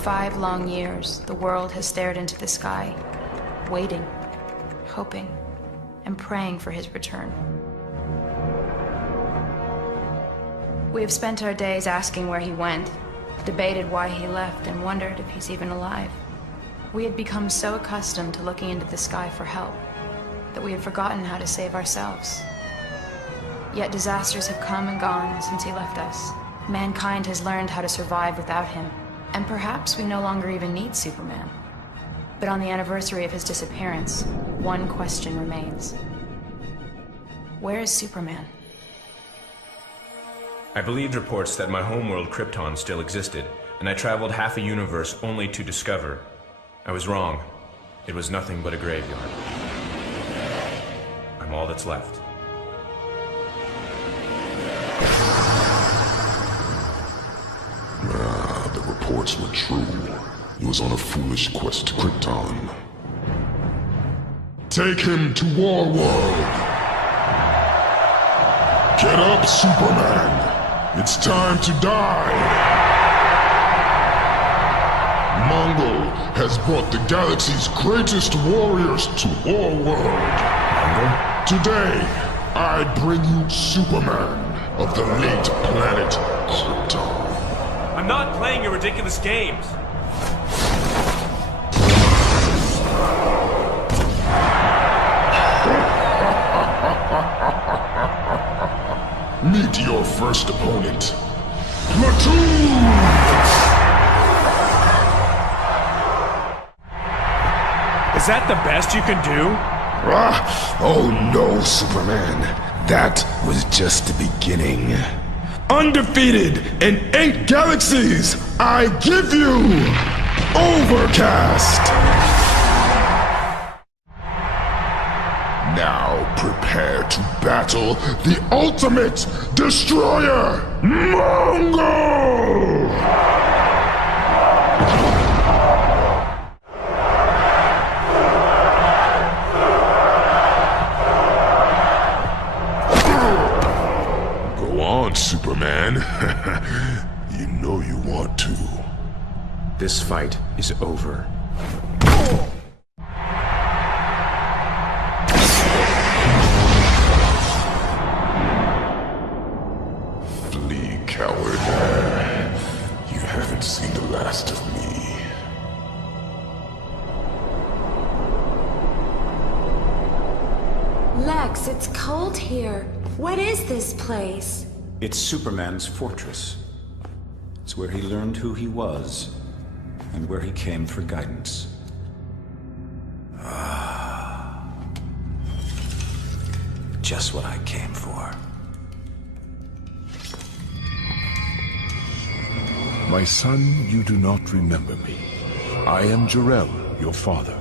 5 long years, the world has stared into the sky, waiting, hoping, and praying for his return. We have spent our days asking where he went, debated why he left, and wondered if he's even alive. We had become so accustomed to looking into the sky for help that we had forgotten how to save ourselves. Yet disasters have come and gone since he left us. Mankind has learned how to survive without him, and perhaps we no longer even need Superman. But on the anniversary of his disappearance, one question remains. Where is Superman? I believed reports that my homeworld Krypton still existed, and I traveled half a universe only to discover I was wrong. It was nothing but a graveyard. I'm all that's left. The reports were true. He was on a foolish quest to Krypton. Take him to Warworld! Get up, Superman! It's time to die! Mongol has brought the galaxy's greatest warriors to Warworld. Mongol? Today, I bring you Superman of the late planet Krypton. I'm not playing your ridiculous games! Meet your first opponent, Platoon! Is that the best you can do? Oh no, Superman. That was just the beginning. Undefeated in 8 galaxies, I give you Overcast! Now prepare to battle the ultimate destroyer, Mongol! Go on, Superman. You know you want to. This fight is over. Flee, coward. You haven't seen the last of me. Lex, it's cold here. What is this place? It's Superman's fortress. It's where he learned who he was, and where he came for guidance. Just what I came for. My son, you do not remember me. I am Jor-El, your father.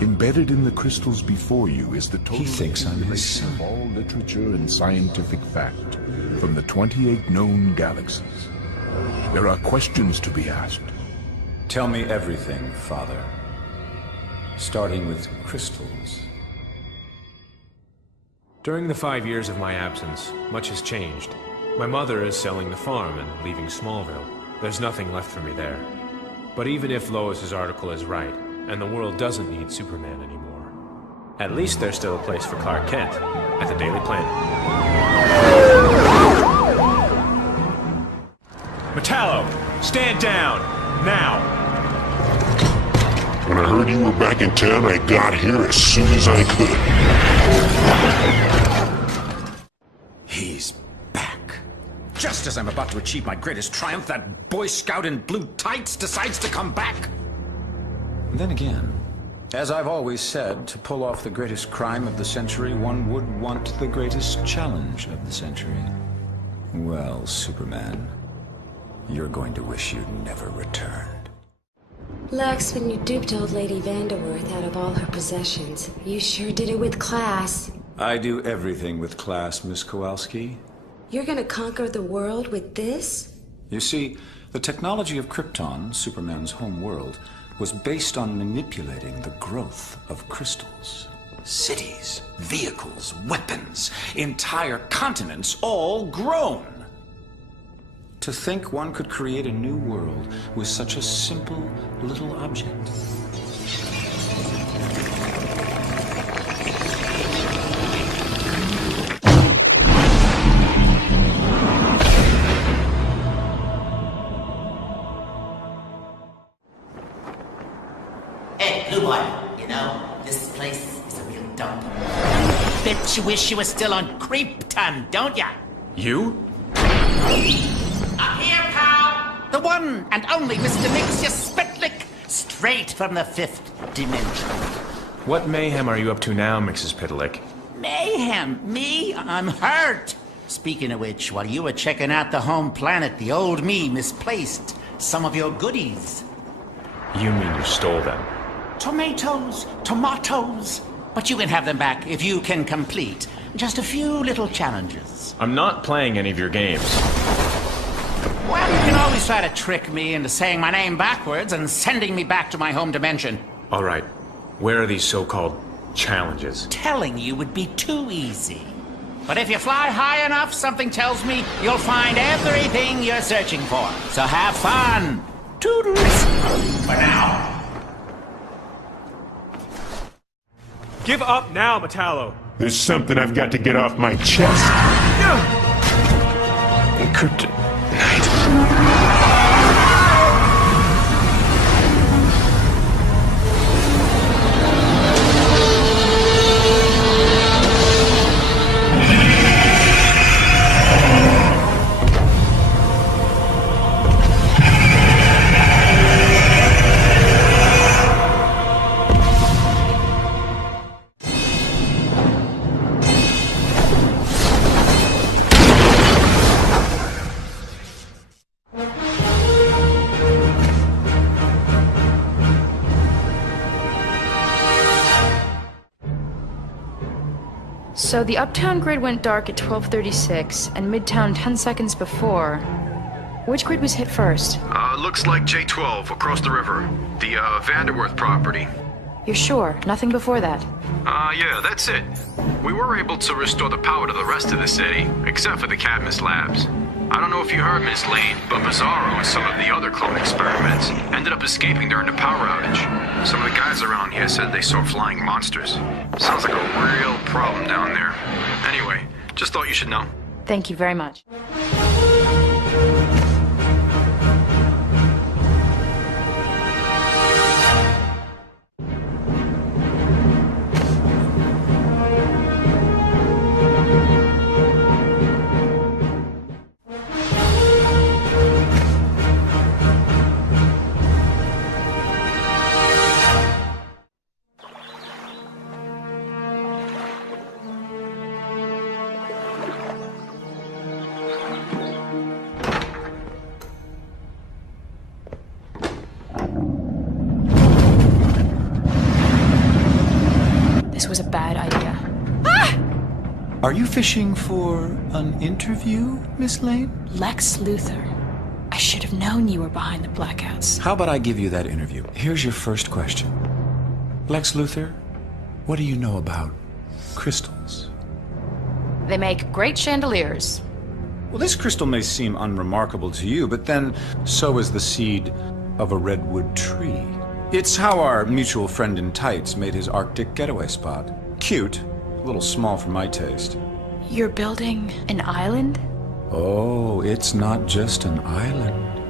Embedded in the crystals before you is the total He thinks I'm his son. of all literature and scientific fact from the 28 known galaxies. There are questions to be asked. Tell me everything, Father. Starting with crystals. During the 5 years of my absence, much has changed. My mother is selling the farm and leaving Smallville. There's nothing left for me there. But even if Lois's article is right, and the world doesn't need Superman anymore, at least there's still a place for Clark Kent at the Daily Planet. Metallo, stand down, now! When I heard you were back in town, I got here as soon as I could. He's back. Just as I'm about to achieve my greatest triumph, that Boy Scout in blue tights decides to come back. Then again, as I've always said, to pull off the greatest crime of the century, one would want the greatest challenge of the century. Well, Superman, you're going to wish you'd never returned. Lex, when you duped old Lady Vanderworth out of all her possessions, you sure did it with class. I do everything with class, Miss Kowalski. You're gonna conquer the world with this? You see, the technology of Krypton, Superman's home world, was based on manipulating the growth of crystals. Cities, vehicles, weapons, entire continents, all grown. To think one could create a new world with such a simple little object. Hey, Blue Boy, you know, this place is a real dump. Bet you wish you were still on Creepton, don't ya? You? Up here, pal! The one and only Mr. Nixius Spitlick, straight from the 5th dimension. What mayhem are you up to now, Mrs. Pitalik? Mayhem? Me? I'm hurt! Speaking of which, while you were checking out the home planet, the old me misplaced some of your goodies. You mean you stole them? Tomatoes, tomatoes. But you can have them back if you can complete just a few little challenges. I'm not playing any of your games. Well, you can always try to trick me into saying my name backwards and sending me back to my home dimension. All right. Where are these so-called challenges? Telling you would be too easy. But if you fly high enough, something tells me you'll find everything you're searching for. So have fun. Toodles. For now. Give up now, Metallo! There's something I've got to get off my chest. Kryptonite. So the uptown grid went dark at 12:36, and midtown 10 seconds before. Which grid was hit first? Looks like J12 across the river. The Vanderworth property. You're sure? Nothing before that? Yeah, that's it. We were able to restore the power to the rest of the city, except for the Cadmus labs. I don't know if you heard, Miss Lane, but Bizarro and some of the other clone experiments ended up escaping during the power outage. Some of the guys around here said they saw flying monsters. Sounds like a real problem down there. Anyway, just thought you should know. Thank you very much. This was a bad idea. Are you fishing for an interview, Miss Lane? Lex Luthor. I should have known you were behind the blackouts. How about I give you that interview? Here's your first question. Lex Luthor, what do you know about crystals? They make great chandeliers. Well, this crystal may seem unremarkable to you, but then so is the seed of a redwood tree. It's how our mutual friend in tights made his Arctic getaway spot. Cute, a little small for my taste. You're building an island? Oh, it's not just an island.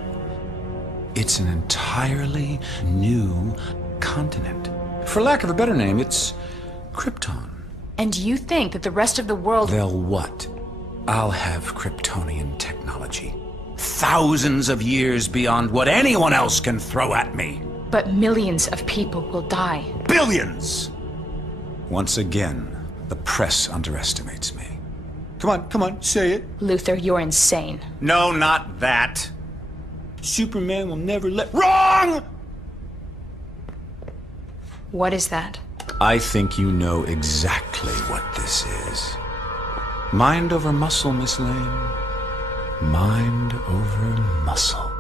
It's an entirely new continent. For lack of a better name, it's Krypton. And you think that the rest of the world... They'll what? I'll have Kryptonian technology. Thousands of years beyond what anyone else can throw at me. But millions of people will die. Billions! Once again, the press underestimates me. Come on, say it. Luthor, you're insane. No, not that. Superman will never let... Wrong! What is that? I think you know exactly what this is. Mind over muscle, Miss Lane. Mind over muscle.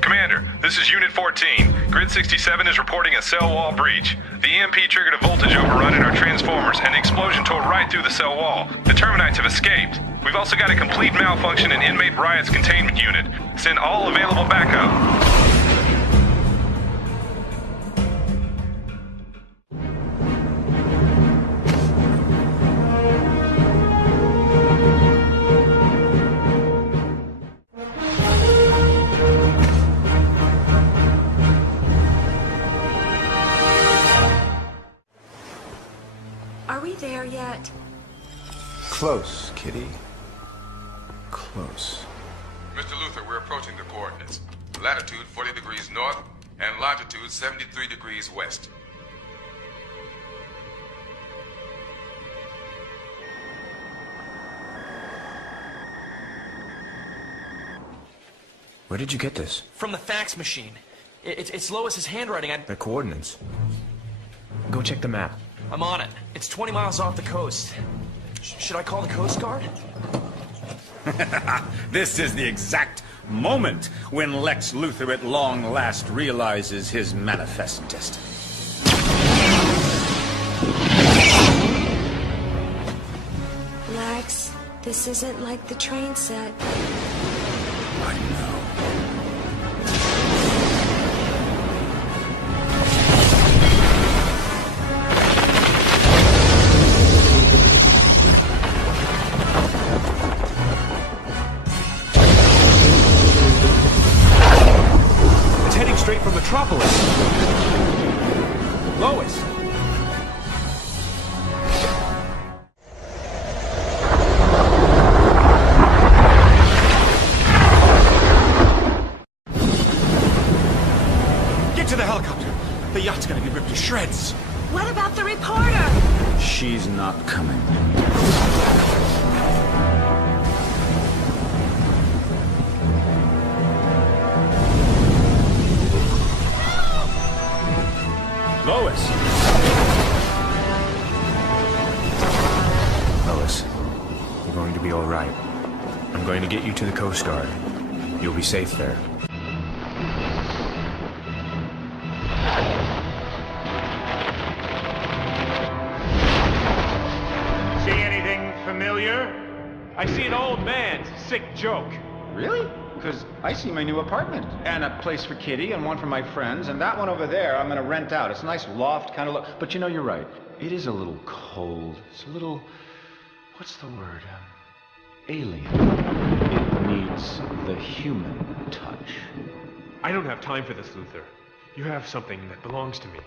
Commander, this is Unit 14. Grid 67 is reporting a cell wall breach. The EMP triggered a voltage overrun in our transformers, and the explosion tore right through the cell wall. The Terminites have escaped. We've also got a complete malfunction in inmate riots containment unit. Send all available backup. Are we there yet? Close, Kitty. Close. Mr. Luther, we're approaching the coordinates. Latitude 40 degrees north and longitude 73 degrees west. Where did you get this? From the fax machine. It's Lois's handwriting. The coordinates. Go check the map. I'm on it. It's 20 miles off the coast. Should I call the Coast Guard? This is the exact moment when Lex Luthor at long last realizes his manifest destiny. Lex, this isn't like the train set. I know. Straight from Metropolis. Lois! Get to the helicopter. The yacht's gonna be ripped to shreds. What about the reporter? She's not coming. Lois! Lois, you're going to be all right. I'm going to get you to the Coast Guard. You'll be safe there. See anything familiar? I see an old man's sick joke. Really? Because I see my new apartment. And a place for Kitty and one for my friends. And that one over there I'm going to rent out. It's a nice loft kind of look. But you know, you're right. It is a little cold. It's a little... what's the word? Alien. It needs the human touch. I don't have time for this, Luther. You have something that belongs to me.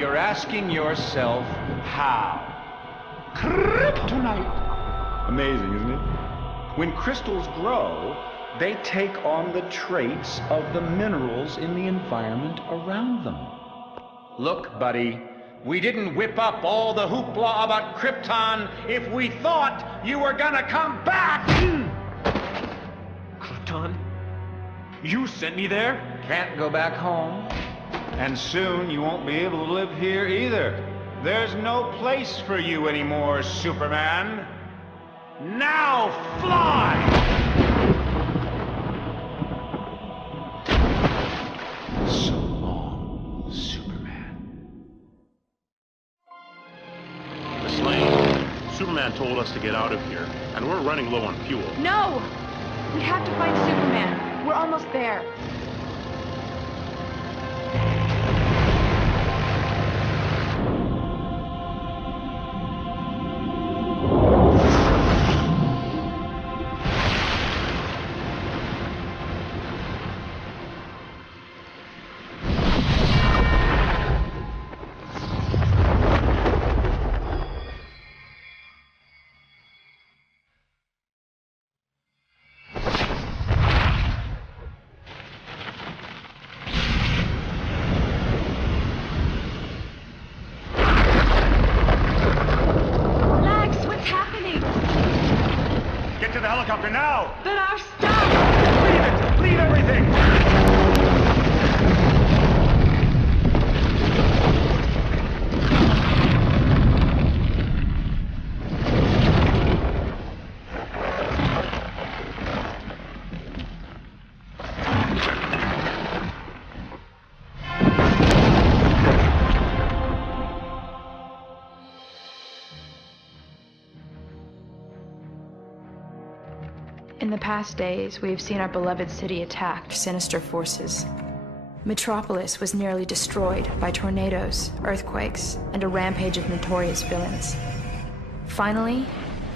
You're asking yourself how? Kryptonite. Amazing, isn't it? When crystals grow, they take on the traits of the minerals in the environment around them. Look, buddy, we didn't whip up all the hoopla about Krypton if we thought you were gonna come back! Krypton? You sent me there? Can't go back home. And soon you won't be able to live here either. There's no place for you anymore, Superman. Now fly! So long, Superman. Miss Lane, Superman told us to get out of here, and we're running low on fuel. No! We have to find Superman. We're almost there. Helicopter now! But our stuff! Leave it! Leave everything! In the past days, we have seen our beloved city attacked, sinister forces. Metropolis was nearly destroyed by tornadoes, earthquakes, and a rampage of notorious villains. Finally,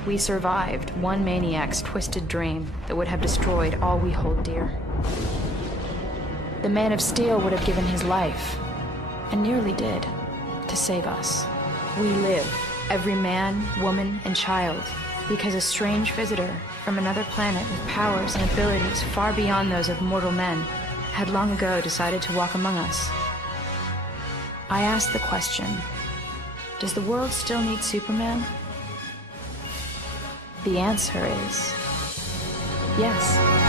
we survived one maniac's twisted dream that would have destroyed all we hold dear. The Man of Steel would have given his life, and nearly did, to save us. We live, every man, woman, and child, because a strange visitor from another planet with powers and abilities far beyond those of mortal men had long ago decided to walk among us. I asked the question, does the world still need Superman? The answer is yes.